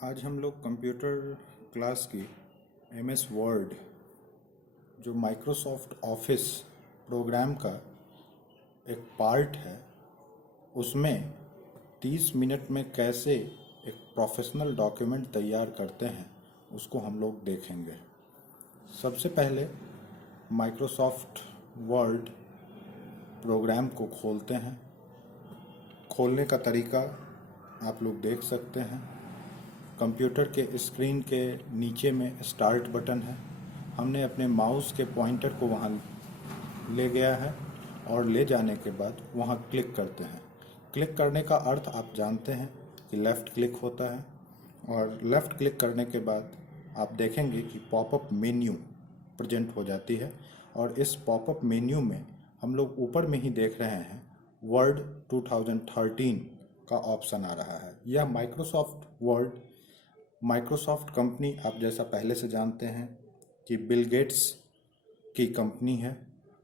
आज हम लोग कंप्यूटर क्लास की एमएस वर्ड जो माइक्रोसॉफ्ट ऑफिस प्रोग्राम का एक पार्ट है उसमें 30 मिनट में कैसे एक प्रोफेशनल डॉक्यूमेंट तैयार करते हैं उसको हम लोग देखेंगे। सबसे पहले माइक्रोसॉफ्ट वर्ड प्रोग्राम को खोलते हैं। खोलने का तरीका आप लोग देख सकते हैं। कंप्यूटर के स्क्रीन के नीचे में स्टार्ट बटन है। हमने अपने माउस के पॉइंटर को वहाँ ले गया है और ले जाने के बाद वहाँ क्लिक करते हैं। क्लिक करने का अर्थ आप जानते हैं कि लेफ़्ट क्लिक होता है और लेफ़्ट क्लिक करने के बाद आप देखेंगे कि पॉपअप मेन्यू प्रेजेंट हो जाती है और इस पॉपअप मेन्यू में हम लोग ऊपर में ही देख रहे हैं वर्ड 2013 का ऑप्शन आ रहा है। यह माइक्रोसॉफ्ट कंपनी आप जैसा पहले से जानते हैं कि बिल गेट्स की कंपनी है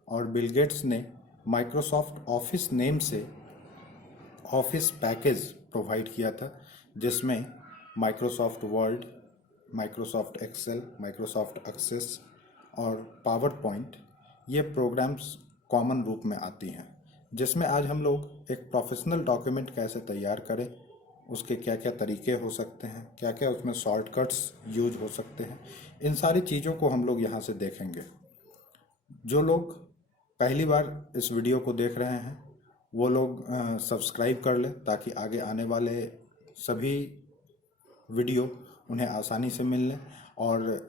और बिल गेट्स ने माइक्रोसॉफ्ट ऑफिस नेम से ऑफिस पैकेज प्रोवाइड किया था जिसमें Microsoft Word, Microsoft Excel, Microsoft Access और पावर पॉइंट ये प्रोग्राम्स कॉमन रूप में आती हैं, जिसमें आज हम लोग एक प्रोफेशनल डॉक्यूमेंट कैसे तैयार करें, उसके क्या क्या तरीके हो सकते हैं, क्या क्या उसमें शॉर्टकट्स यूज हो सकते हैं, इन सारी चीज़ों को हम लोग यहाँ से देखेंगे। जो लोग पहली बार इस वीडियो को देख रहे हैं वो लोग सब्सक्राइब कर लें ताकि आगे आने वाले सभी वीडियो उन्हें आसानी से मिल लें और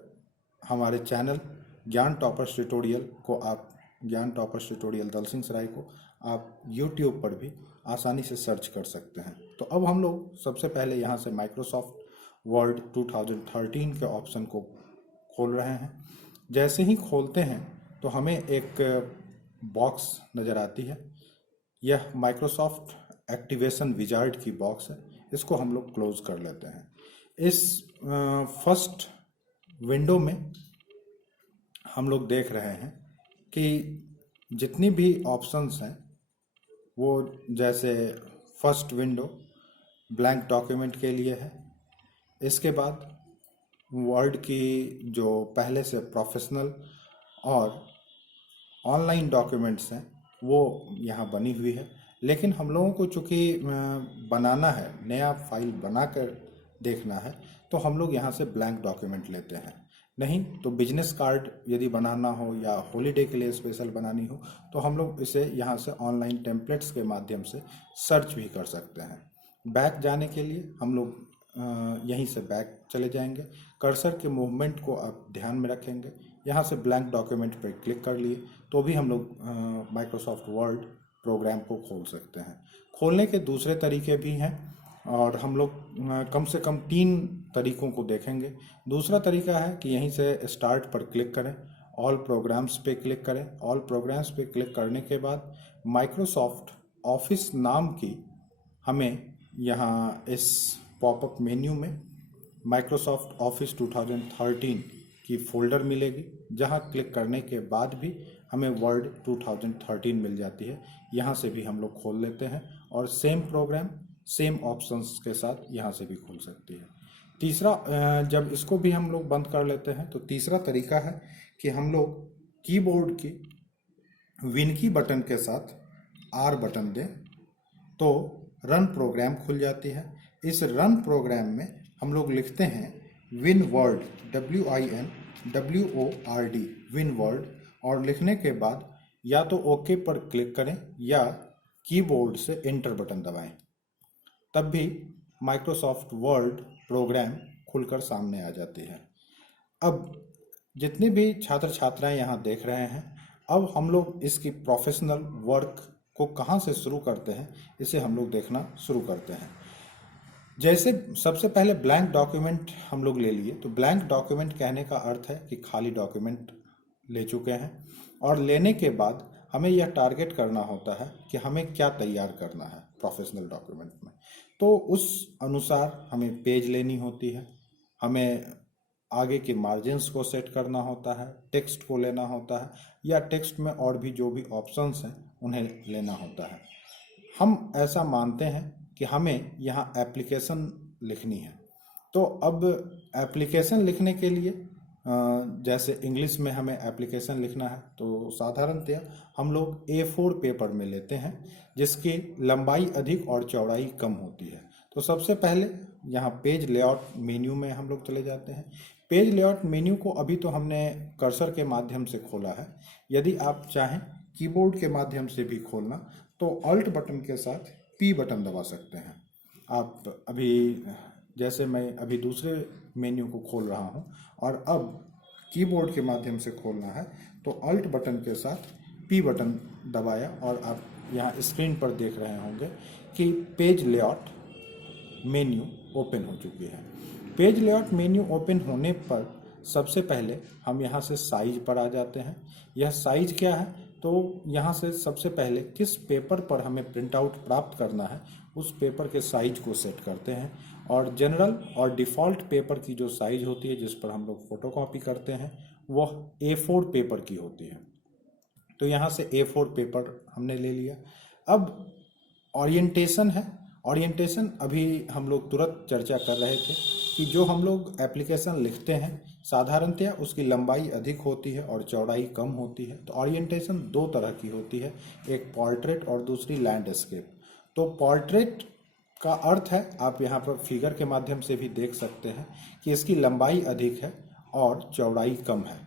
हमारे चैनल ज्ञान टॉपर्स ट्यूटोरियल दल सिंह सराय को आप YouTube पर भी आसानी से सर्च कर सकते हैं। तो अब हम लोग सबसे पहले यहाँ से माइक्रोसॉफ्ट वर्ड 2013 के ऑप्शन को खोल रहे हैं। जैसे ही खोलते हैं तो हमें एक बॉक्स नज़र आती है। यह माइक्रोसॉफ्ट एक्टिवेशन विजार्ड की बॉक्स है। इसको हम लोग क्लोज कर लेते हैं। इस फर्स्ट विंडो में हम लोग देख रहे हैं कि जितनी भी ऑप्शंस हैं वो जैसे फर्स्ट विंडो ब्लैंक डॉक्यूमेंट के लिए है। इसके बाद वर्ड की जो पहले से प्रोफेशनल और ऑनलाइन डॉक्यूमेंट्स हैं वो यहाँ बनी हुई है, लेकिन हम लोगों को चूँकि बनाना है, नया फाइल बनाकर देखना है, तो हम लोग यहाँ से ब्लैंक डॉक्यूमेंट लेते हैं। नहीं तो बिजनेस कार्ड यदि बनाना हो या हॉलीडे के लिए स्पेशल बनानी हो तो हम लोग इसे यहाँ से ऑनलाइन टेम्पलेट्स के माध्यम से सर्च भी कर सकते हैं। बैक जाने के लिए हम लोग यहीं से बैक चले जाएंगे। कर्सर के मूवमेंट को आप ध्यान में रखेंगे। यहाँ से ब्लैंक डॉक्यूमेंट पर क्लिक कर लिए तो भी हम लोग माइक्रोसॉफ्ट वर्ड प्रोग्राम को खोल सकते हैं। खोलने के दूसरे तरीके भी हैं और हम लोग कम से कम 3 तरीकों को देखेंगे। दूसरा तरीका है कि यहीं से स्टार्ट पर क्लिक करें, ऑल प्रोग्राम्स पे क्लिक करें। ऑल प्रोग्राम्स पे क्लिक करने के बाद माइक्रोसॉफ्ट ऑफिस नाम की हमें यहाँ इस पॉपअप मेन्यू में माइक्रोसॉफ्ट ऑफिस 2013 की फोल्डर मिलेगी, जहाँ क्लिक करने के बाद भी हमें वर्ड 2013 मिल जाती है। यहाँ से भी हम लोग खोल लेते हैं और सेम प्रोग्राम सेम ऑप्शंस के साथ यहाँ से भी खुल सकती है। तीसरा, जब इसको भी हम लोग बंद कर लेते हैं तो तीसरा तरीका है कि हम लोग कीबोर्ड की विन की बटन के साथ R बटन दें तो रन प्रोग्राम खुल जाती है। इस रन प्रोग्राम में हम लोग लिखते हैं win word, WINWORD, win word, और लिखने के बाद या तो ओके पर क्लिक करें या कीबोर्ड से एंटर बटन दबाएं। तब भी माइक्रोसॉफ्ट वर्ड प्रोग्राम खुलकर सामने आ जाती है। अब जितने भी छात्र छात्राएं यहाँ देख रहे हैं, अब हम लोग इसकी प्रोफेशनल वर्क को कहाँ से शुरू करते हैं इसे हम लोग देखना शुरू करते हैं। जैसे सबसे पहले ब्लैंक डॉक्यूमेंट हम लोग ले लिए, तो ब्लैंक डॉक्यूमेंट कहने का अर्थ है कि खाली डॉक्यूमेंट ले चुके हैं और लेने के बाद हमें यह टारगेट करना होता है कि हमें क्या तैयार करना है प्रोफेशनल डॉक्यूमेंट में। तो उस अनुसार हमें पेज लेनी होती है, हमें आगे के मार्जिन्स को सेट करना होता है, टेक्स्ट को लेना होता है या टेक्स्ट में और भी जो भी ऑप्शंस हैं उन्हें लेना होता है। हम ऐसा मानते हैं कि हमें यहाँ एप्लीकेशन लिखनी है, तो अब एप्लीकेशन लिखने के लिए जैसे इंग्लिश में हमें एप्लीकेशन लिखना है तो साधारणतया हम लोग A4 पेपर में लेते हैं जिसकी लंबाई अधिक और चौड़ाई कम होती है। तो सबसे पहले यहाँ पेज लेआउट मेन्यू में हम लोग चले जाते हैं। पेज लेआउट मेन्यू को अभी तो हमने कर्सर के माध्यम से खोला है। यदि आप चाहें कीबोर्ड के माध्यम से भी खोलना तो ऑल्ट बटन के साथ P बटन दबा सकते हैं। आप अभी जैसे मैं अभी दूसरे मेन्यू को खोल रहा हूं और अब कीबोर्ड के माध्यम से खोलना है तो ऑल्ट बटन के साथ P बटन दबाया और आप यहाँ स्क्रीन पर देख रहे होंगे कि पेज लेआउट मेन्यू ओपन हो चुकी है। पेज लेआउट मेन्यू ओपन होने पर सबसे पहले हम यहाँ से साइज पर आ जाते हैं। यह साइज क्या है तो यहाँ से सबसे पहले किस पेपर पर हमें प्रिंट आउट प्राप्त करना है उस पेपर के साइज को सेट करते हैं और जनरल और डिफ़ॉल्ट पेपर की जो साइज होती है जिस पर हम लोग फोटोकॉपी करते हैं वह A4 पेपर की होती है। तो यहाँ से A4 पेपर हमने ले लिया। अब ओरिएंटेशन है। ओरिएंटेशन अभी हम लोग तुरंत चर्चा कर रहे थे कि जो हम लोग एप्लीकेशन लिखते हैं साधारणतया उसकी लंबाई अधिक होती है और चौड़ाई कम होती है। तो ओरिएंटेशन दो तरह की होती है, एक पोर्ट्रेट और दूसरी लैंडस्केप। तो पोर्ट्रेट का अर्थ है, आप यहाँ पर फिगर के माध्यम से भी देख सकते हैं कि इसकी लंबाई अधिक है और चौड़ाई कम है।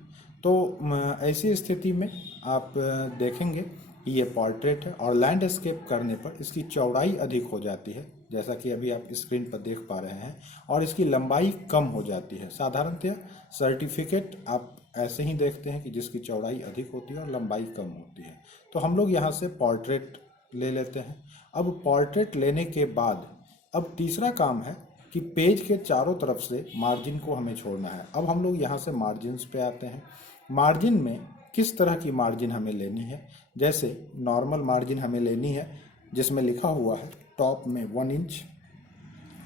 तो ऐसी स्थिति में आप देखेंगे कि ये पोर्ट्रेट है और लैंडस्केप करने पर इसकी चौड़ाई अधिक हो जाती है जैसा कि अभी आप स्क्रीन पर देख पा रहे हैं और इसकी लंबाई कम हो जाती है। साधारणतया सर्टिफिकेट आप ऐसे ही देखते हैं कि जिसकी चौड़ाई अधिक होती है और लंबाई कम होती है। तो हम लोग यहाँ से पोर्ट्रेट ले लेते हैं। अब पोर्ट्रेट लेने के बाद अब तीसरा काम है कि पेज के चारों तरफ से मार्जिन को हमें छोड़ना है। अब हम लोग यहाँ से मार्जिन्स पे आते हैं। मार्जिन में किस तरह की मार्जिन हमें लेनी है, जैसे नॉर्मल मार्जिन हमें लेनी है जिसमें लिखा हुआ है टॉप में 1 inch,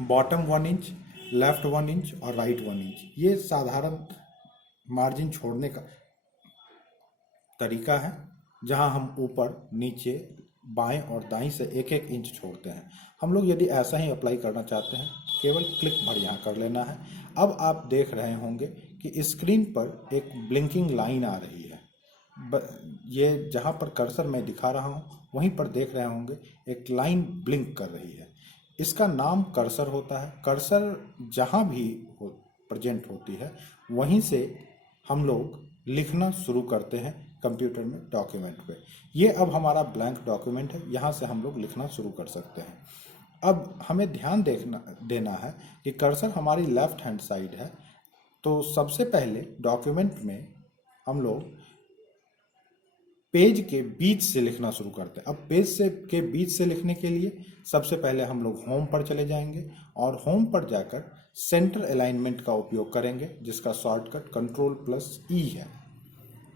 bottom 1 inch, left 1 inch और राइट 1 इंच। ये साधारण मार्जिन छोड़ने का तरीका है जहां हम ऊपर नीचे बाएं और दाएं से 1-1 इंच छोड़ते हैं। हम लोग यदि ऐसा ही अप्लाई करना चाहते हैं केवल क्लिक भर यहाँ कर लेना है। अब आप देख रहे होंगे कि स्क्रीन पर एक ब्लिंकिंग लाइन आ रही है। ये जहाँ पर कर्सर मैं दिखा रहा हूँ वहीं पर देख रहे होंगे एक लाइन ब्लिंक कर रही है। इसका नाम कर्सर होता है। कर्सर जहाँ भी प्रेजेंट होती है वहीं से हम लोग लिखना शुरू करते हैं कंप्यूटर में डॉक्यूमेंट पे। ये अब हमारा ब्लैंक डॉक्यूमेंट है, यहाँ से हम लोग लिखना शुरू कर सकते हैं। अब हमें ध्यान देना है कि कर्सर हमारी लेफ्ट हैंड साइड है। तो सबसे पहले डॉक्यूमेंट में हम लोग पेज के बीच से लिखना शुरू करते हैं। अब पेज से के बीच से लिखने के लिए सबसे पहले हम लोग होम पर चले जाएंगे और होम पर जाकर सेंटर अलाइनमेंट का उपयोग करेंगे जिसका शॉर्टकट Ctrl+E है।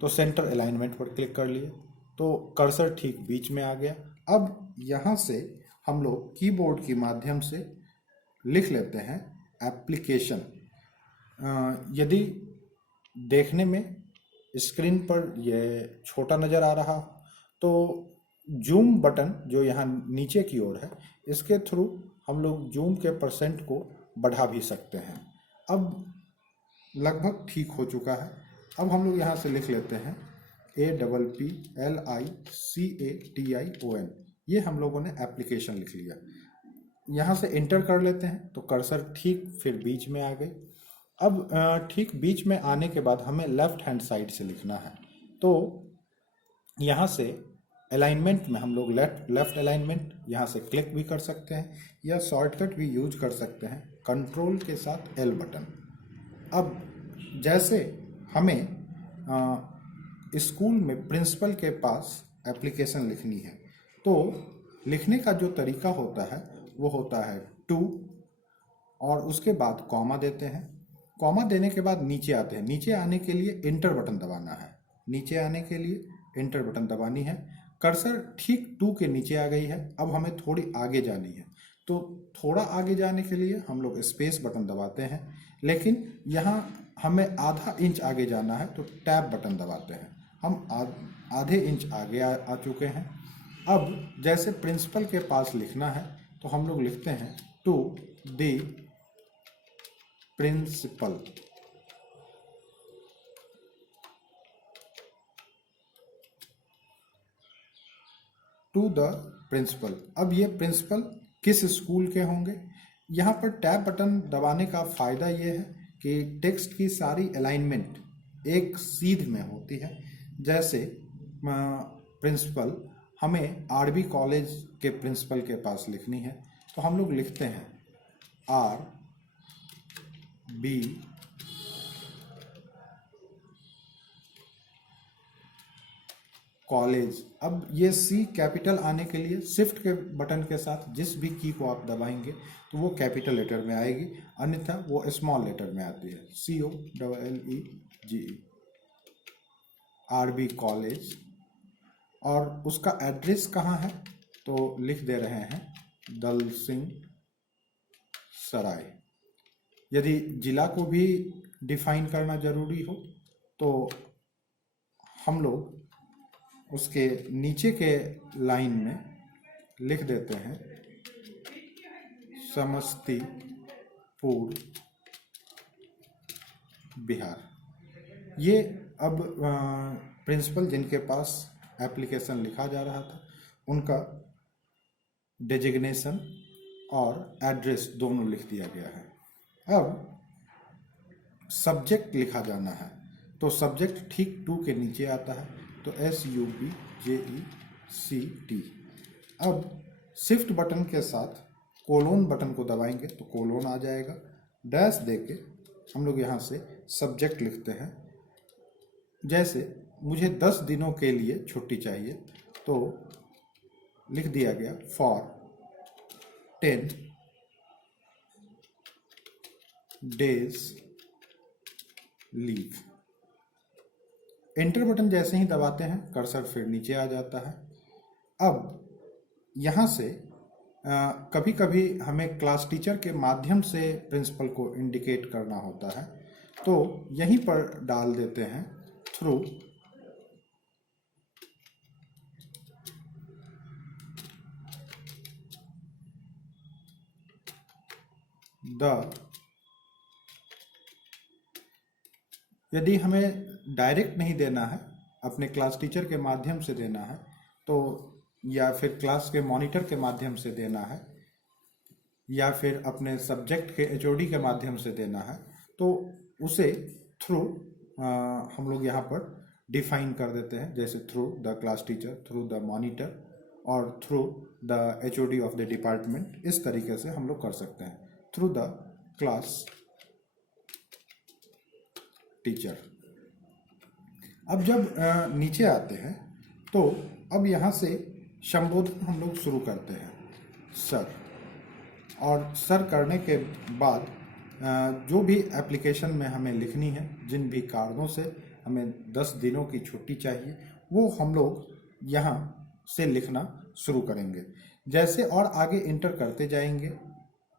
तो सेंटर अलाइनमेंट पर क्लिक कर लिए तो कर्सर ठीक बीच में आ गया। अब यहाँ से हम लोग कीबोर्ड के माध्यम से लिख लेते हैं एप्लीकेशन। यदि देखने में स्क्रीन पर यह छोटा नज़र आ रहा तो जूम बटन जो यहाँ नीचे की ओर है इसके थ्रू हम लोग जूम के % को बढ़ा भी सकते हैं। अब लगभग ठीक हो चुका है। अब हम लोग यहाँ से लिख लेते हैं APPLICATION। ये हम लोगों ने एप्लीकेशन लिख लिया। यहाँ से इंटर कर लेते हैं तो कर्सर ठीक फिर बीच में आ गई। अब ठीक बीच में आने के बाद हमें लेफ्ट हैंड साइड से लिखना है। तो यहाँ से अलाइनमेंट में हम लोग लेफ्ट अलाइनमेंट यहाँ से क्लिक भी कर सकते हैं या शॉर्टकट भी यूज कर सकते हैं कंट्रोल के साथ L बटन। अब जैसे हमें स्कूल में प्रिंसिपल के पास एप्लीकेशन लिखनी है तो लिखने का जो तरीका होता है वो होता है टू और उसके बाद कॉमा देते हैं। कॉमा देने के बाद नीचे आते हैं। नीचे आने के लिए इंटर बटन दबाना है। नीचे आने के लिए इंटर बटन दबानी है। कर्सर ठीक 2 के नीचे आ गई है। अब हमें थोड़ी आगे जानी है तो थोड़ा आगे जाने के लिए हम लोग स्पेस बटन दबाते हैं, लेकिन यहाँ हमें आधा इंच आगे जाना है तो टैब बटन दबाते हैं। हम आधे इंच आगे आ चुके हैं। अब जैसे प्रिंसिपल के पास लिखना है तो हम लोग लिखते हैं to the principal, to the principal. अब ये प्रिंसिपल किस स्कूल के होंगे? यहाँ पर टैब बटन दबाने का फ़ायदा ये है कि टेक्स्ट की सारी अलाइनमेंट एक सीध में होती है। जैसे प्रिंसिपल हमें आरबी कॉलेज के प्रिंसिपल के पास लिखनी है, तो हम लोग लिखते हैं आर बी कॉलेज। अब ये सी कैपिटल आने के लिए शिफ्ट के बटन के साथ जिस भी की को आप दबाएंगे तो वो कैपिटल लेटर में आएगी, अन्यथा वो स्मॉल लेटर में आती है। COLLEGE, RB college. और उसका एड्रेस कहाँ है तो लिख दे रहे हैं दल सिंह सराय। यदि जिला को भी डिफाइन करना जरूरी हो तो हम लोग उसके नीचे के लाइन में लिख देते हैं समस्तीपुर बिहार। ये अब प्रिंसिपल जिनके पास एप्लीकेशन लिखा जा रहा था उनका डेजिग्नेशन और एड्रेस दोनों लिख दिया गया है। अब सब्जेक्ट लिखा जाना है तो सब्जेक्ट ठीक 2 के नीचे आता है, तो SUBJECT। अब शिफ्ट बटन के साथ कोलोन बटन को दबाएंगे तो कोलोन आ जाएगा। डैश देके हम लोग यहाँ से सब्जेक्ट लिखते हैं। जैसे मुझे 10 दिनों के लिए छुट्टी चाहिए तो लिख दिया गया for 10 days leave. Enter button जैसे ही दबाते हैं कर्सर फिर नीचे आ जाता है। अब यहाँ से कभी कभी हमें क्लास टीचर के माध्यम से प्रिंसिपल को इंडिकेट करना होता है, तो यहीं पर डाल देते हैं थ्रू द। यदि हमें डायरेक्ट नहीं देना है, अपने क्लास टीचर के माध्यम से देना है तो, या फिर क्लास के मॉनिटर के माध्यम से देना है, या फिर अपने सब्जेक्ट के HOD के माध्यम से देना है, तो उसे थ्रू हम लोग यहाँ पर डिफाइन कर देते हैं। जैसे through the class teacher, through the monitor और through the HOD of the department. इस तरीके से हम लोग कर सकते हैं थ्रू द क्लास टीचर। अब जब नीचे आते हैं तो अब यहाँ से संबोधन हम लोग शुरू करते हैं सर। और सर करने के बाद जो भी एप्लीकेशन में हमें लिखनी है, जिन भी कारणों से हमें 10 दिनों की छुट्टी चाहिए, वो हम लोग यहाँ से लिखना शुरू करेंगे। जैसे और आगे इंटर करते जाएंगे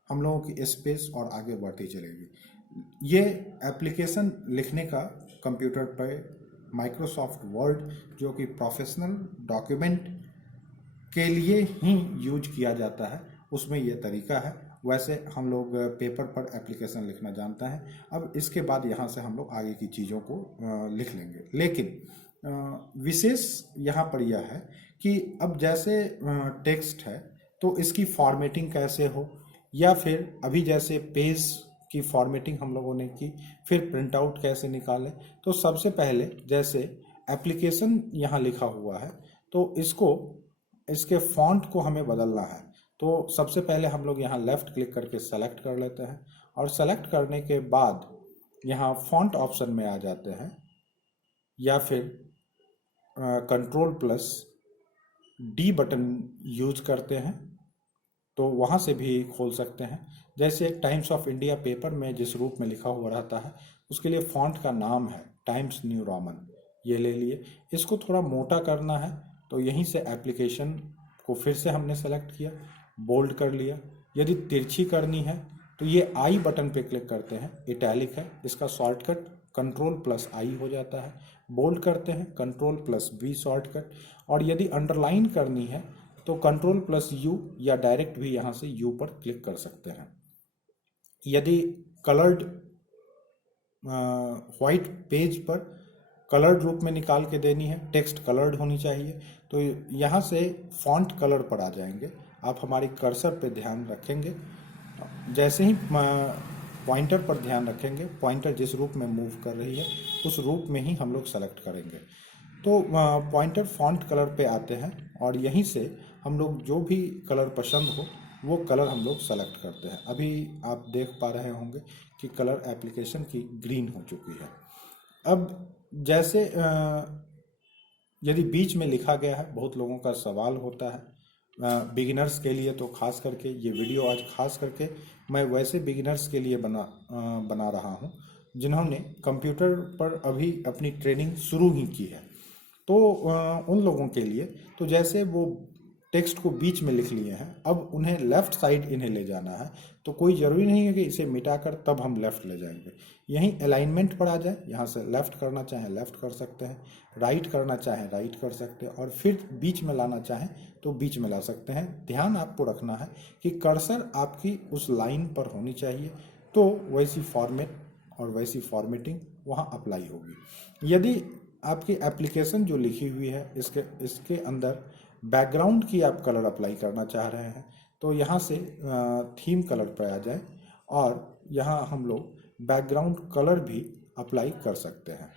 हम लोगों की स्पेस और आगे बढ़ती चलेगी। ये एप्लीकेशन लिखने का कंप्यूटर पर माइक्रोसॉफ्ट वर्ड, जो कि प्रोफेशनल डॉक्यूमेंट के लिए ही यूज किया जाता है, उसमें ये तरीका है। वैसे हम लोग पेपर पर एप्लीकेशन लिखना जानते हैं। अब इसके बाद यहाँ से हम लोग आगे की चीज़ों को लिख लेंगे। लेकिन विशेष यहाँ पर यह है कि अब जैसे टेक्स्ट है तो इसकी फॉर्मेटिंग कैसे हो, या फिर अभी जैसे पेज की फॉर्मेटिंग हम लोगों ने की, फिर प्रिंट आउट कैसे निकालें। तो सबसे पहले जैसे एप्लीकेशन यहाँ लिखा हुआ है तो इसके फॉन्ट को हमें बदलना है। तो सबसे पहले हम लोग यहाँ लेफ़्ट क्लिक करके सेलेक्ट कर लेते हैं, और सेलेक्ट करने के बाद यहाँ फॉन्ट ऑप्शन में आ जाते हैं, या फिर Ctrl+D बटन यूज करते हैं तो वहाँ से भी खोल सकते हैं। जैसे एक टाइम्स ऑफ इंडिया पेपर में जिस रूप में लिखा हुआ रहता है, उसके लिए फॉन्ट का नाम है टाइम्स न्यू रोमन, ये ले लिए। इसको थोड़ा मोटा करना है तो यहीं से एप्लीकेशन को फिर से हमने सेलेक्ट किया, बोल्ड कर लिया। यदि तिरछी करनी है तो ये आई बटन पे क्लिक करते हैं, इटैलिक है, इसका शॉर्टकट Ctrl+I हो जाता है। बोल्ड करते हैं Ctrl+V शॉर्टकट, और यदि अंडरलाइन करनी है तो Ctrl+U, या डायरेक्ट भी यहाँ से U पर क्लिक कर सकते हैं। यदि कलर्ड वाइट पेज पर कलर्ड रूप में निकाल के देनी है, टेक्स्ट कलर्ड होनी चाहिए, तो यहाँ से फॉन्ट कलर पर आ जाएंगे। आप हमारी कर्सर पे ध्यान रखेंगे, जैसे ही पॉइंटर पर ध्यान रखेंगे, पॉइंटर जिस रूप में मूव कर रही है उस रूप में ही हम लोग सेलेक्ट करेंगे। तो पॉइंटर फॉन्ट कलर पे आते हैं और यहीं से हम लोग जो भी कलर पसंद हो वो कलर हम लोग सेलेक्ट करते हैं। अभी आप देख पा रहे होंगे कि कलर एप्लीकेशन की ग्रीन हो चुकी है। अब जैसे यदि बीच में लिखा गया है, बहुत लोगों का सवाल होता है बिगिनर्स के लिए, तो खास करके ये वीडियो आज खास करके मैं वैसे बिगिनर्स के लिए बना रहा हूँ जिन्होंने कंप्यूटर पर अभी अपनी ट्रेनिंग शुरू ही की है। तो उन लोगों के लिए, तो जैसे वो टेक्स्ट को बीच में लिख लिए हैं, अब उन्हें लेफ़्ट साइड इन्हें ले जाना है, तो कोई ज़रूरी नहीं है कि इसे मिटाकर तब हम लेफ़्ट ले जाएंगे। यहीं अलाइनमेंट पर आ जाए, यहाँ से लेफ़्ट करना चाहें लेफ़्ट कर सकते हैं, राइट करना चाहें राइट कर सकते हैं, और फिर बीच में लाना चाहें तो बीच में ला सकते हैं। ध्यान आपको रखना है कि कर्सर आपकी उस लाइन पर होनी चाहिए, तो वैसी फॉर्मेट और वैसी फॉर्मेटिंग वहाँ अप्लाई होगी। यदि आपकी एप्लीकेशन जो लिखी हुई है इसके अंदर बैकग्राउंड की आप कलर अप्लाई करना चाह रहे हैं, तो यहाँ से थीम कलर पर आ जाए और यहाँ हम लोग बैकग्राउंड कलर भी अप्लाई कर सकते हैं।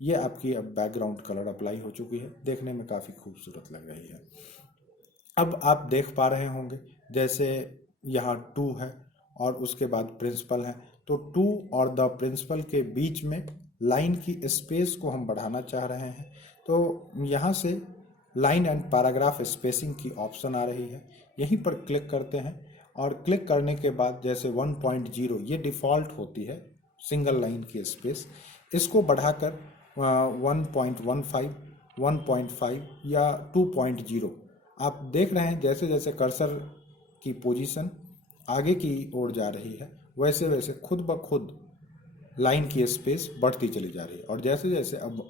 ये आपकी अब बैकग्राउंड कलर अप्लाई हो चुकी है, देखने में काफ़ी खूबसूरत लग रही है। अब आप देख पा रहे होंगे जैसे यहाँ टू है और उसके बाद प्रिंसिपल है, तो टू और द प्रिंसिपल के बीच में लाइन की स्पेस को हम बढ़ाना चाह रहे हैं, तो यहाँ से लाइन एंड पैराग्राफ स्पेसिंग की ऑप्शन आ रही है, यहीं पर क्लिक करते हैं और क्लिक करने के बाद जैसे 1.0 ये डिफ़ॉल्ट होती है सिंगल लाइन की स्पेस, इसको बढ़ाकर 1.15, 1.5 या 2.0 आप देख रहे हैं जैसे जैसे कर्सर की पोजीशन आगे की ओर जा रही है वैसे वैसे खुद ब खुद लाइन की स्पेस बढ़ती चली जा रही है, और जैसे जैसे अब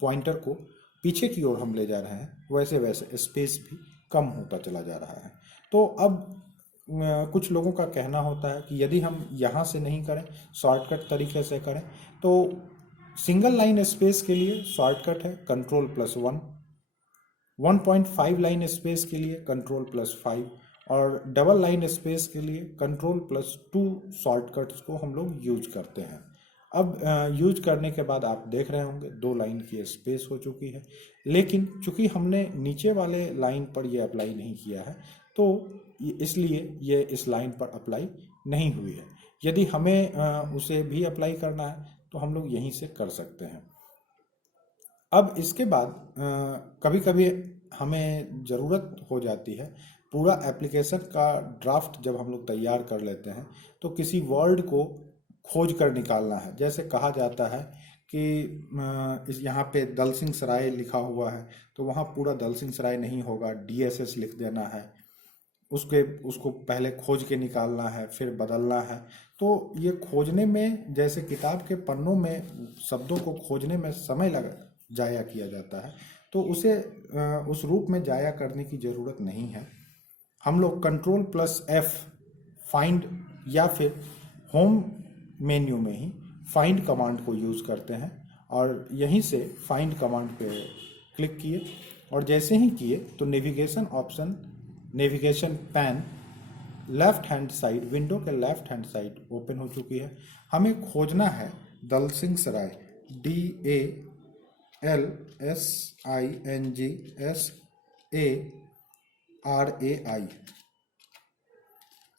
पॉइंटर को पीछे की ओर हम ले जा रहे हैं वैसे वैसे स्पेस भी कम होता चला जा रहा है। तो अब कुछ लोगों का कहना होता है कि यदि हम यहाँ से नहीं करें, शॉर्टकट तरीके से करें, तो सिंगल लाइन स्पेस के लिए शॉर्टकट है Ctrl+1, 1.5 लाइन स्पेस के लिए Ctrl+5 और डबल लाइन स्पेस के लिए Ctrl+2 शॉर्टकट्स को हम लोग यूज करते हैं। अब यूज करने के बाद आप देख रहे होंगे 2 लाइन की स्पेस हो चुकी है, लेकिन चूंकि हमने नीचे वाले लाइन पर ये अप्लाई नहीं किया है तो इसलिए ये इस लाइन पर अप्लाई नहीं हुई है। यदि हमें उसे भी अप्लाई करना है तो हम लोग यहीं से कर सकते हैं। अब इसके बाद कभी कभी हमें ज़रूरत हो जाती है, पूरा एप्लीकेशन का ड्राफ्ट जब हम लोग तैयार कर लेते हैं तो किसी वर्ड को खोज कर निकालना है। जैसे कहा जाता है कि इस यहाँ पे दलसिंह सराय लिखा हुआ है, तो वहाँ पूरा दलसिंह सराय नहीं होगा, DSS लिख देना है, उसको पहले खोज के निकालना है फिर बदलना है। तो ये खोजने में, जैसे किताब के पन्नों में शब्दों को खोजने में समय जाया किया जाता है, तो उसे उस रूप में जाया करने की ज़रूरत नहीं है। हम लोग Ctrl+F फाइंड या फिर होम मेन्यू में ही फाइंड कमांड को यूज़ करते हैं और यहीं से फाइंड कमांड पे क्लिक किए और जैसे ही किए तो navigation option, navigation pan left hand side, window के लेफ्ट हैंड साइड ओपन हो चुकी है। हमें खोजना है दलसिंह सराय, DALSINGSARAI।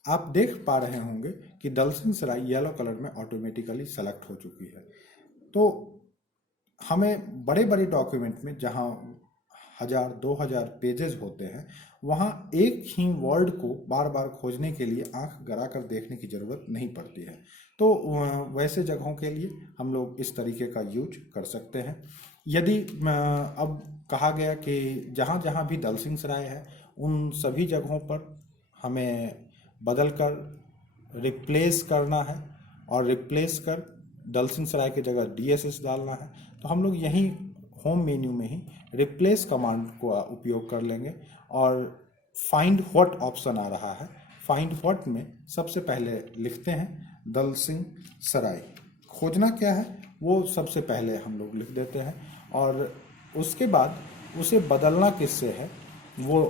आप देख पा रहे होंगे कि दलसिंह सराय येलो कलर में ऑटोमेटिकली सेलेक्ट हो चुकी है। तो हमें बड़े बड़े डॉक्यूमेंट में जहाँ 1000-2000 पेजेस होते हैं वहाँ एक ही वर्ड को बार बार खोजने के लिए आंख गड़ा कर देखने की ज़रूरत नहीं पड़ती है। तो वैसे जगहों के लिए हम लोग इस तरीके का यूज कर सकते हैं। यदि अब कहा गया कि जहाँ जहाँ भी दलसिंह सराय है उन सभी जगहों पर हमें बदल कर रिप्लेस करना है और रिप्लेस कर दलसिंह सराय की जगह DSS डालना है, तो हम लोग यहीं होम मेन्यू में ही रिप्लेस कमांड को उपयोग कर लेंगे और फाइंड व्हाट ऑप्शन आ रहा है, फाइंड व्हाट में सबसे पहले लिखते हैं दल सिंह सराय। खोजना क्या है वो सबसे पहले हम लोग लिख देते हैं, और उसके बाद उसे बदलना किससे है वो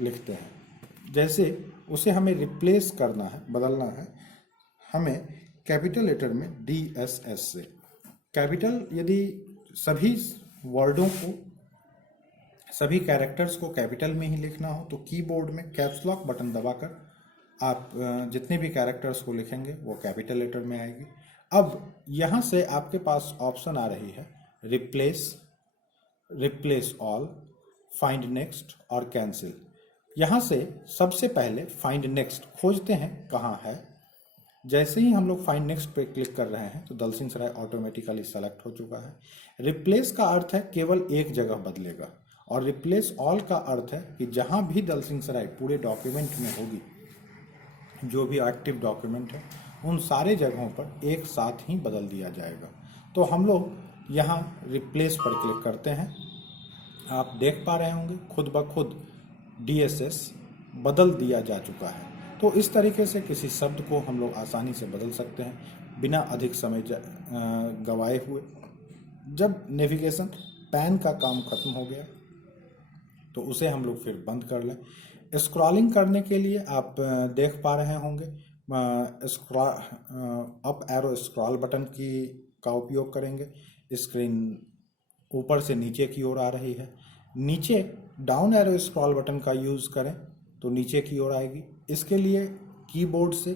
लिखते हैं। जैसे उसे हमें रिप्लेस करना है, बदलना है हमें कैपिटल लेटर में DSS से। कैपिटल यदि सभी वर्डों को, सभी कैरेक्टर्स को कैपिटल में ही लिखना हो तो कीबोर्ड में कैप्स लॉक बटन दबाकर आप जितने भी कैरेक्टर्स को लिखेंगे वो कैपिटल लेटर में आएगी। अब यहाँ से आपके पास ऑप्शन आ रही है replace, replace all, find next और कैंसिल। यहाँ से सबसे पहले फाइंड नेक्स्ट खोजते हैं कहाँ है। जैसे ही हम लोग फाइंड नेक्स्ट पे क्लिक कर रहे हैं तो दल सिंह सराय ऑटोमेटिकली सेलेक्ट हो चुका है। रिप्लेस का अर्थ है केवल एक जगह बदलेगा, और रिप्लेस ऑल का अर्थ है कि जहाँ भी दल सिंह सराय पूरे डॉक्यूमेंट में होगी, जो भी एक्टिव डॉक्यूमेंट है उन सारे जगहों पर एक साथ ही बदल दिया जाएगा। तो हम लोग यहाँ रिप्लेस पर क्लिक करते हैं। आप देख पा रहे होंगे खुद ब खुद DSS बदल दिया जा चुका है। तो इस तरीके से किसी शब्द को हम लोग आसानी से बदल सकते हैं बिना अधिक समय गवाए हुए। जब नेविगेशन पैन का काम खत्म हो गया तो उसे हम लोग फिर बंद कर लें। स्क्रॉलिंग करने के लिए आप देख पा रहे होंगे अप एरो स्क्रॉल बटन का उपयोग करेंगे। स्क्रीन ऊपर से नीचे की ओर आ रही है। नीचे डाउन एरो स्क्रॉल बटन का यूज़ करें तो नीचे की ओर आएगी। इसके लिए कीबोर्ड से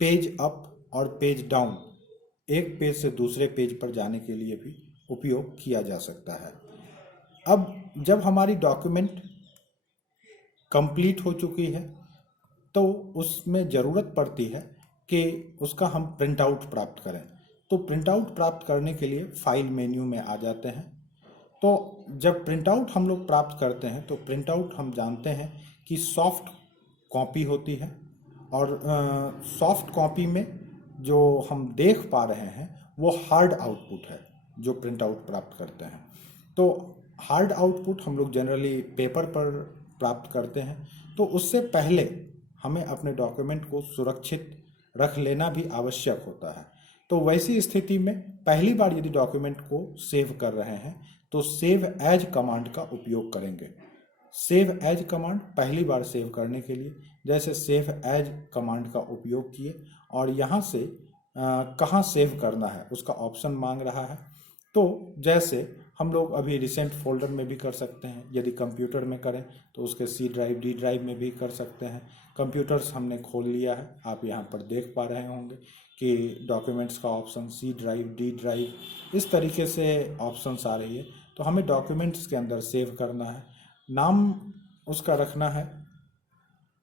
पेज अप और पेज डाउन, एक पेज से दूसरे पेज पर जाने के लिए भी उपयोग किया जा सकता है। अब जब हमारी डॉक्यूमेंट कंप्लीट हो चुकी है तो उसमें ज़रूरत पड़ती है कि उसका हम प्रिंट आउट प्राप्त करें। तो प्रिंट आउट प्राप्त करने के लिए फाइल मेन्यू में आ जाते हैं। तो जब प्रिंट आउट हम लोग प्राप्त करते हैं तो प्रिंट आउट हम जानते हैं कि सॉफ्ट कॉपी होती है, और सॉफ्ट कॉपी में जो हम देख पा रहे हैं वो हार्ड आउटपुट है जो प्रिंट आउट प्राप्त करते हैं। तो हार्ड आउटपुट हम लोग जनरली पेपर पर प्राप्त करते हैं। तो उससे पहले हमें अपने डॉक्यूमेंट को सुरक्षित रख लेना भी आवश्यक होता है। तो वैसी स्थिति में पहली बार यदि डॉक्यूमेंट को सेव कर रहे हैं तो सेव एज कमांड का उपयोग करेंगे। सेव एज कमांड पहली बार सेव करने के लिए जैसे सेव एज कमांड का उपयोग किए, और यहाँ से कहाँ सेव करना है उसका ऑप्शन मांग रहा है। तो जैसे हम लोग अभी रिसेंट फोल्डर में भी कर सकते हैं, यदि कंप्यूटर में करें तो उसके C ड्राइव D ड्राइव में भी कर सकते हैं। कंप्यूटर्स हमने खोल लिया है, आप यहाँ पर देख पा रहे होंगे कि डॉक्यूमेंट्स का option C drive D drive इस तरीके से ऑप्शंस आ रही है। तो हमें डॉक्यूमेंट्स के अंदर सेव करना है, नाम उसका रखना है।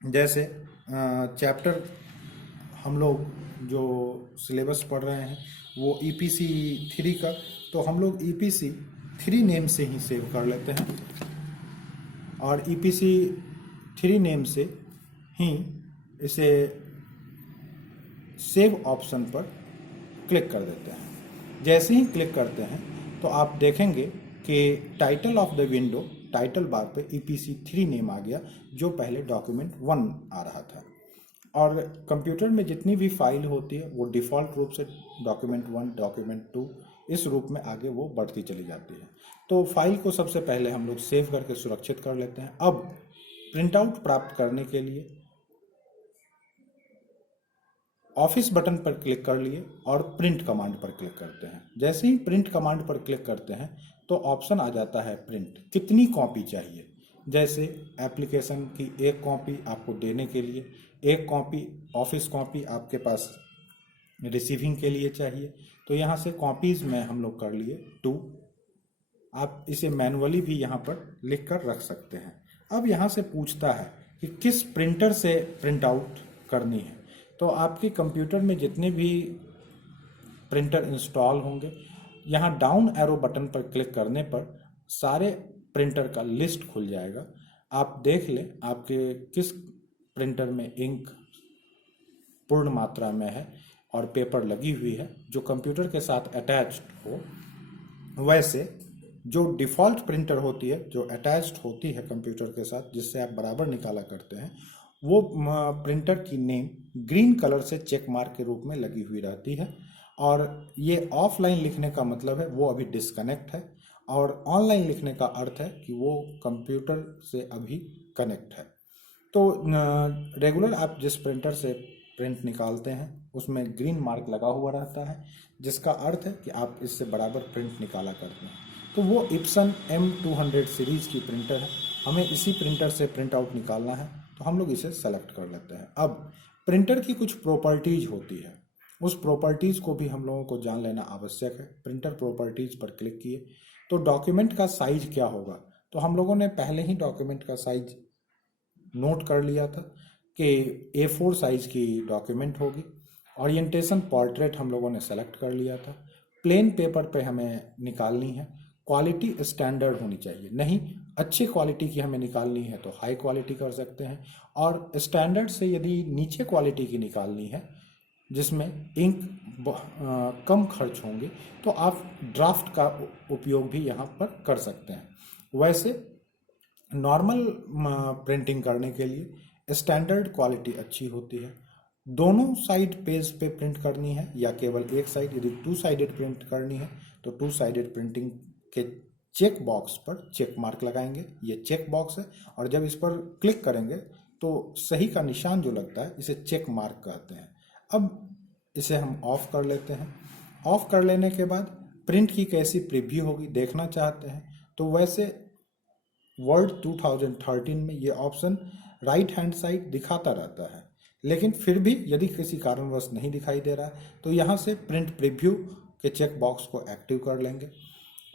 जैसे चैप्टर हम लोग जो सिलेबस पढ़ रहे हैं वो EPC 3 का, तो हम लोग EPC 3 नेम से ही सेव कर लेते हैं, और EPC 3 नेम से ही इसे सेव ऑप्शन पर क्लिक कर देते हैं। जैसे ही क्लिक करते हैं तो आप देखेंगे कि title of the window, title bar पे EPC 3 नेम आ गया जो पहले डॉक्यूमेंट 1 आ रहा था। और कंप्यूटर में जितनी भी फाइल होती है वो डिफ़ॉल्ट रूप से डॉक्यूमेंट 1, डॉक्यूमेंट 2 इस रूप में आगे वो बढ़ती चली जाती है। तो फाइल को सबसे पहले हम लोग सेव करके सुरक्षित कर लेते हैं। अब प्रिंट आउट प्राप्त करने के लिए ऑफिस बटन पर क्लिक कर लिए और प्रिंट कमांड पर क्लिक करते हैं। जैसे ही प्रिंट कमांड पर क्लिक करते हैं तो ऑप्शन आ जाता है प्रिंट, कितनी कॉपी चाहिए। जैसे एप्लीकेशन की एक कॉपी आपको देने के लिए, एक कॉपी ऑफिस कॉपी आपके पास रिसीविंग के लिए चाहिए। तो यहाँ से कॉपीज़ में हम लोग कर लिए 2। आप इसे मैनुअली भी यहाँ पर लिख कर रख सकते हैं। अब यहाँ से पूछता है कि किस प्रिंटर से प्रिंट आउट करनी है। तो आपके कंप्यूटर में जितने भी प्रिंटर इंस्टॉल होंगे, यहाँ डाउन एरो बटन पर क्लिक करने पर सारे प्रिंटर का लिस्ट खुल जाएगा। आप देख लें आपके किस प्रिंटर में इंक पूर्ण मात्रा में है और पेपर लगी हुई है जो कंप्यूटर के साथ अटैच्ड हो। वैसे जो डिफ़ॉल्ट प्रिंटर होती है जो अटैच्ड होती है कंप्यूटर के साथ, जिससे आप बराबर निकाला करते हैं, वो प्रिंटर की नेम ग्रीन कलर से चेक मार्क के रूप में लगी हुई रहती है। और ये ऑफलाइन लिखने का मतलब है वो अभी डिस्कनेक्ट है, और ऑनलाइन लिखने का अर्थ है कि वो कंप्यूटर से अभी कनेक्ट है। तो रेगुलर आप जिस प्रिंटर से प्रिंट निकालते हैं उसमें ग्रीन मार्क लगा हुआ रहता है, जिसका अर्थ है कि आप इससे बराबर प्रिंट निकाला करते हैं। तो वो इप्सन M200 सीरीज़ की प्रिंटर है, हमें इसी प्रिंटर से प्रिंट आउट निकालना है, तो हम लोग इसे सेलेक्ट कर लेते हैं। अब प्रिंटर की कुछ प्रॉपर्टीज होती है, उस प्रॉपर्टीज़ को भी हम लोगों को जान लेना आवश्यक है। प्रिंटर प्रॉपर्टीज़ पर क्लिक किए तो डॉक्यूमेंट का साइज क्या होगा, तो हम लोगों ने पहले ही डॉक्यूमेंट का साइज नोट कर लिया था कि A4 साइज की डॉक्यूमेंट होगी। ओरिएंटेशन पोर्ट्रेट हम लोगों ने सेलेक्ट कर लिया था। प्लेन पेपर पे हमें निकालनी है, क्वालिटी स्टैंडर्ड होनी चाहिए, नहीं अच्छी क्वालिटी की हमें निकालनी है तो हाई क्वालिटी कर सकते हैं, और स्टैंडर्ड से यदि नीचे क्वालिटी की निकालनी है जिसमें इंक कम खर्च होंगे तो आप ड्राफ्ट का उपयोग भी यहाँ पर कर सकते हैं। वैसे नॉर्मल प्रिंटिंग करने के लिए स्टैंडर्ड क्वालिटी अच्छी होती है। दोनों साइड पेज पे प्रिंट करनी है या केवल एक साइड, यदि टू साइडेड प्रिंट करनी है तो टू साइडेड प्रिंटिंग के चेक बॉक्स पर चेक मार्क लगाएंगे, ये चेक बॉक्स है, और जब इस पर क्लिक करेंगे तो सही का निशान जो लगता है इसे चेक मार्क कहते हैं। अब इसे हम ऑफ कर लेते हैं। ऑफ कर लेने के बाद प्रिंट की कैसी प्रीव्यू होगी देखना चाहते हैं, तो वैसे वर्ड 2013 में ये ऑप्शन राइट हैंड साइड दिखाता रहता है, लेकिन फिर भी यदि किसी कारणवश नहीं दिखाई दे रहा है तो यहाँ से प्रिंट प्रीव्यू के चेक बॉक्स को एक्टिव कर लेंगे।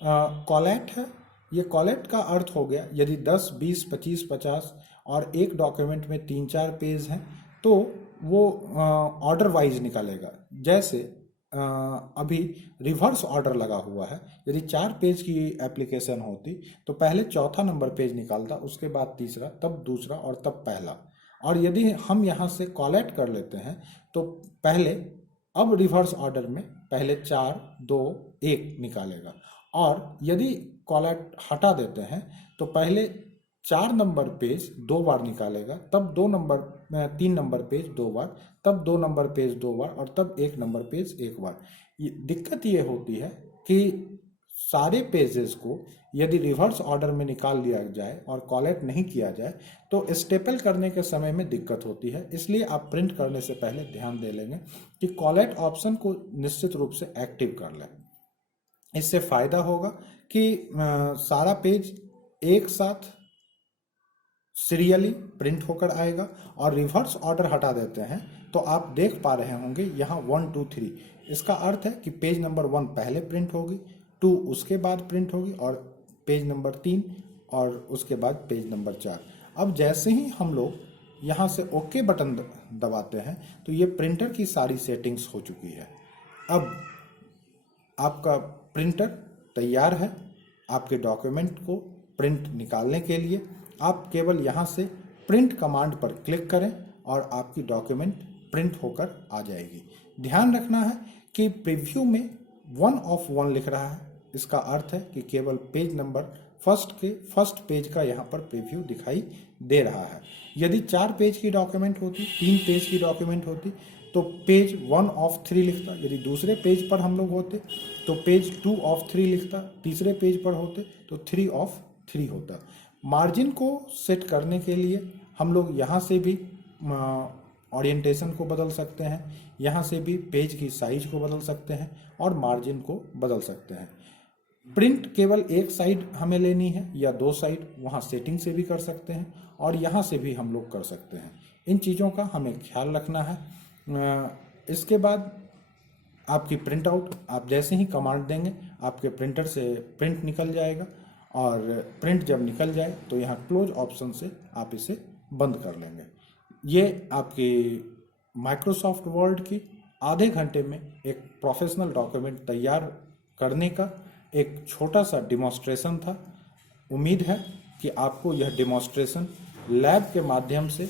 कॉलेट है, ये कॉलेट का अर्थ हो गया यदि 10, 20, 25, 50 और एक डॉक्यूमेंट में 3-4 पेज हैं तो वो ऑर्डर वाइज निकालेगा। जैसे अभी रिवर्स ऑर्डर लगा हुआ है, यदि 4 पेज की एप्लीकेशन होती तो पहले चौथा नंबर पेज निकालता, उसके बाद तीसरा, तब दूसरा और तब पहला। और यदि हम यहाँ से कॉलेट कर लेते हैं तो पहले अब रिवर्स ऑर्डर में पहले 4, 2, 1 निकालेगा, और यदि कॉलेट हटा देते हैं तो पहले 4 नंबर पेज 2 बार निकालेगा, तब 3 नंबर पेज 2 बार, तब 2 नंबर पेज 2 बार, और तब 1 नंबर पेज 1 बार। दिक्कत ये होती है कि सारे पेजेस को यदि रिवर्स ऑर्डर में निकाल लिया जाए और कॉलेट नहीं किया जाए तो स्टेपल करने के समय में दिक्कत होती है। इसलिए आप प्रिंट करने से पहले ध्यान दे लेंगे कि कॉलेट ऑप्शन को निश्चित रूप से एक्टिव कर लें। इससे फायदा होगा कि सारा पेज एक साथ सीरियली प्रिंट होकर आएगा, और रिवर्स ऑर्डर हटा देते हैं तो आप देख पा रहे होंगे यहाँ 1, 2, 3, इसका अर्थ है कि पेज नंबर 1 पहले प्रिंट होगी, 2 उसके बाद प्रिंट होगी, और पेज नंबर 3 और उसके बाद पेज नंबर 4। अब जैसे ही हम लोग यहाँ से ओके बटन दबाते हैं तो ये प्रिंटर की सारी सेटिंग्स हो चुकी है। अब आपका प्रिंटर तैयार है आपके डॉक्यूमेंट को प्रिंट निकालने के लिए। आप केवल यहाँ से प्रिंट कमांड पर क्लिक करें और आपकी डॉक्यूमेंट प्रिंट होकर आ जाएगी। ध्यान रखना है कि प्रीव्यू में 1 of 1 लिख रहा है, इसका अर्थ है कि केवल पेज नंबर फर्स्ट पेज का यहाँ पर प्रीव्यू दिखाई दे रहा है। यदि 4 पेज की डॉक्यूमेंट होती, 3 पेज की डॉक्यूमेंट होती तो पेज 1 of 3 लिखता, यदि दूसरे पेज पर हम लोग होते तो पेज 2 of 3 लिखता, तीसरे पेज पर होते तो 3 of 3 होता। मार्जिन को सेट करने के लिए हम लोग यहाँ से भी ओरिएंटेशन को बदल सकते हैं, यहाँ से भी पेज की साइज को बदल सकते हैं और मार्जिन को बदल सकते हैं। प्रिंट केवल एक साइड हमें लेनी है या 2 साइड, वहाँ सेटिंग से भी कर सकते हैं और यहाँ से भी हम लोग कर सकते हैं। इन चीज़ों का हमें ख्याल रखना है। इसके बाद आपकी प्रिंट आउट, आप जैसे ही कमांड देंगे आपके प्रिंटर से प्रिंट निकल जाएगा, और प्रिंट जब निकल जाए तो यहाँ क्लोज ऑप्शन से आप इसे बंद कर लेंगे। ये आपकी माइक्रोसॉफ्ट वर्ड की आधे घंटे में एक प्रोफेशनल डॉक्यूमेंट तैयार करने का एक छोटा सा डिमॉन्स्ट्रेशन था। उम्मीद है कि आपको यह डिमॉन्स्ट्रेशन लैब के माध्यम से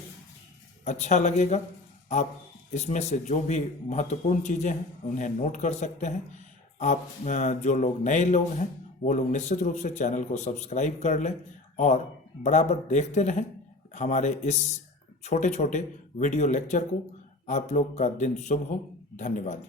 अच्छा लगेगा। आप इसमें से जो भी महत्वपूर्ण चीज़ें हैं उन्हें नोट कर सकते हैं। आप जो लोग नए लोग हैं वो लोग निश्चित रूप से चैनल को सब्सक्राइब कर लें और बराबर देखते रहें हमारे इस छोटे छोटे वीडियो लेक्चर को। आप लोग का दिन शुभ हो। धन्यवाद।